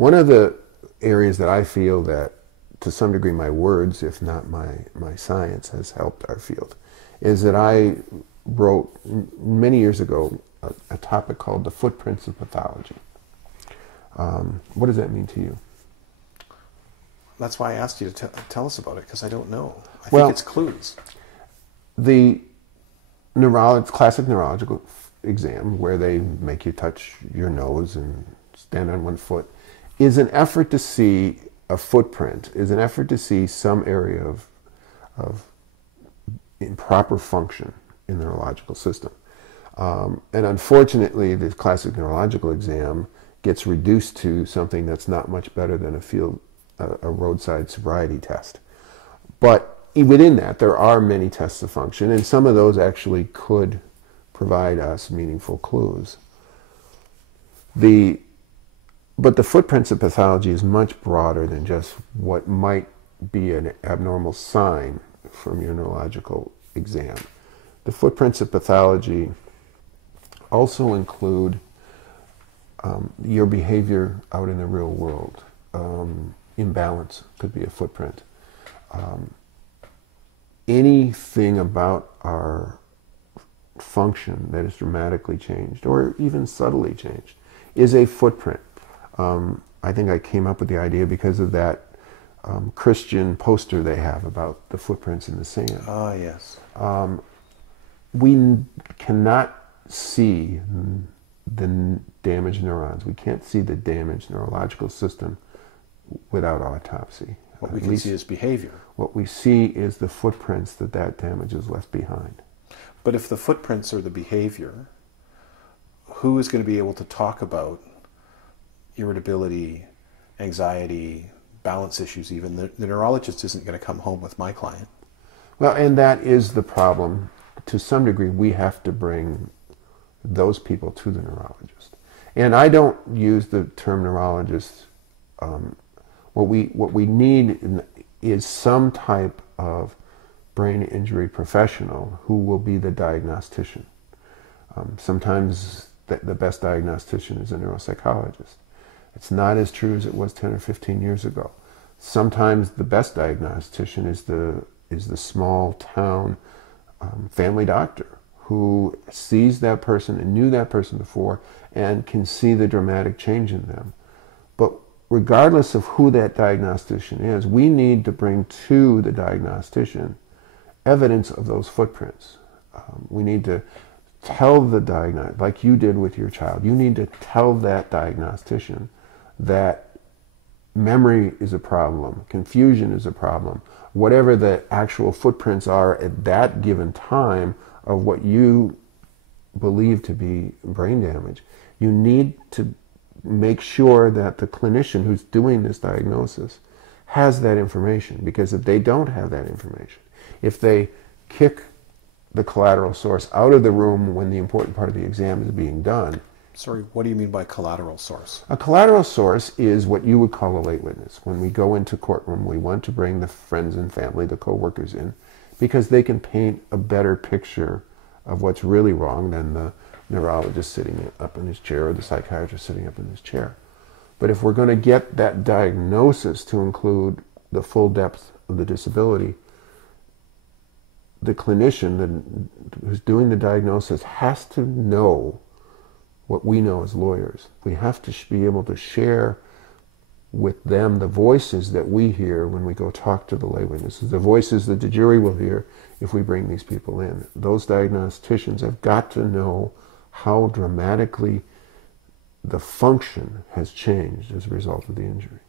One of the areas that I feel that, to some degree, my words, if not my science, has helped our field, is that I wrote many years ago a topic called the Footprints of Pathology. What does that mean to you? That's why I asked you to tell us about it, because I don't know. I think it's clues. The classic neurological exam, where they make you touch your nose and stand on one foot, is an effort to see a footprint, is an effort to see some area of improper function in the neurological system. And unfortunately, the classic neurological exam gets reduced to something that's not much better than a roadside sobriety test. But within that, there are many tests of function, and some of those actually could provide us meaningful clues. But the Footprints of Pathology is much broader than just what might be an abnormal sign from your neurological exam. The Footprints of Pathology also include your behavior out in the real world. Imbalance could be a footprint. Anything about our function that is dramatically changed, or even subtly changed, is a footprint. I think I came up with the idea because of that Christian poster they have about the footprints in the sand. Ah, yes. We cannot see the damaged neurons. We can't see the damaged neurological system without autopsy. What we can see is behavior. What we see is the footprints that damage is left behind. But if the footprints are the behavior, who is going to be able to talk about irritability, anxiety, balance issues even? The neurologist isn't going to come home with my client. Well, and that is the problem. To some degree, we have to bring those people to the neurologist. And I don't use the term neurologist. What we need is some type of brain injury professional who will be the diagnostician. Sometimes the best diagnostician is a neuropsychologist. It's not as true as it was 10 or 15 years ago. Sometimes the best diagnostician is the small town family doctor who sees that person and knew that person before and can see the dramatic change in them. But regardless of who that diagnostician is, we need to bring to the diagnostician evidence of those footprints. We need to tell the diagnostician, like you did with your child, you need to tell that diagnostician that memory is a problem, confusion is a problem, whatever the actual footprints are at that given time of what you believe to be brain damage. You need to make sure that the clinician who's doing this diagnosis has that information, because if they don't have that information, if they kick the collateral source out of the room when the important part of the exam is being done. Sorry, what do you mean by collateral source? A collateral source is what you would call a late witness. When we go into courtroom, we want to bring the friends and family, the co-workers in, because they can paint a better picture of what's really wrong than the neurologist sitting up in his chair or the psychiatrist sitting up in his chair. But if we're going to get that diagnosis to include the full depth of the disability, the clinician who's doing the diagnosis has to know what we know as lawyers. We have to be able to share with them the voices that we hear when we go talk to the lay witnesses, the voices that the jury will hear if we bring these people in. Those diagnosticians have got to know how dramatically the function has changed as a result of the injury.